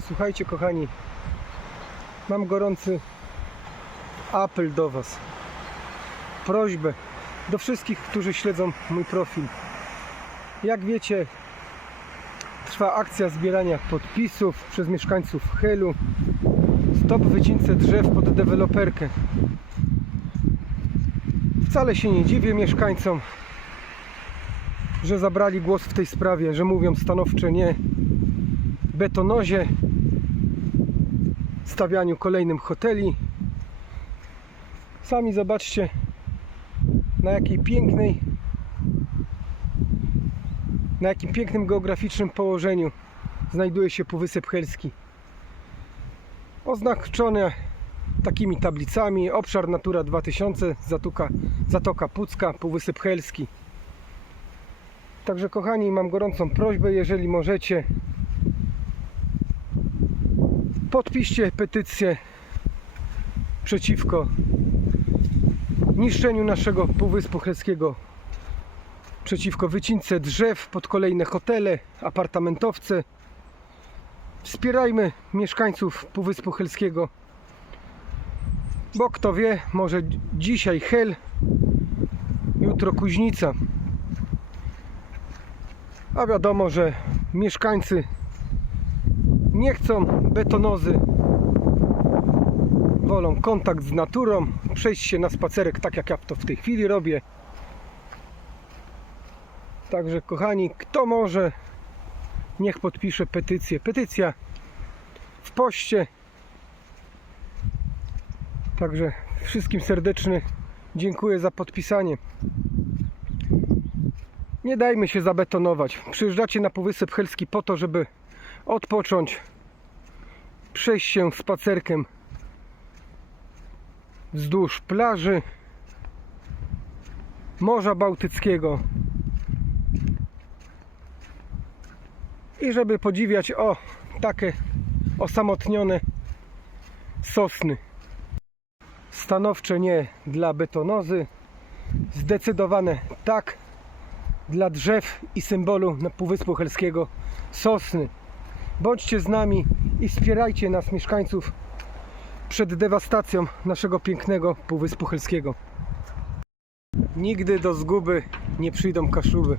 Słuchajcie, kochani, mam gorący apel do Was. Prośbę do wszystkich, którzy śledzą mój profil. Jak wiecie, trwa akcja zbierania podpisów przez mieszkańców Helu. Stop wycince drzew pod deweloperkę. Wcale się nie dziwię mieszkańcom, że zabrali głos w tej sprawie, że mówią stanowcze nie betonozie, stawianiu kolejnym hoteli. Sami zobaczcie na jakiej pięknej na jakim pięknym geograficznym położeniu znajduje się Półwysep Helski. Oznaczone takimi tablicami obszar Natura 2000, Zatoka, Zatoka Pucka, Półwysep Helski. Także kochani, mam gorącą prośbę, jeżeli możecie, podpiszcie petycję przeciwko niszczeniu naszego Półwyspu Helskiego, przeciwko wycince drzew pod kolejne hotele, apartamentowce. Wspierajmy mieszkańców Półwyspu Helskiego, bo kto wie, może dzisiaj Hel, jutro Kuźnica. A wiadomo, że mieszkańcy nie chcą betonozy, wolą kontakt z naturą, przejść się na spacerek tak jak ja to w tej chwili robię. Także kochani, kto może, niech podpisze petycję. Petycja w poście. Także wszystkim serdeczny dziękuję za podpisanie. Nie dajmy się zabetonować. Przyjeżdżacie na Półwysep Helski po to, żeby odpocząć, przejść się spacerkiem wzdłuż plaży Morza Bałtyckiego i żeby podziwiać o takie osamotnione sosny. Stanowcze nie dla betonozy, zdecydowane tak dla drzew i symbolu Półwyspu Helskiego sosny. Bądźcie z nami i wspierajcie nas, mieszkańców, przed dewastacją naszego pięknego Półwyspu Helskiego. Nigdy do zguby nie przyjdą kaszuby.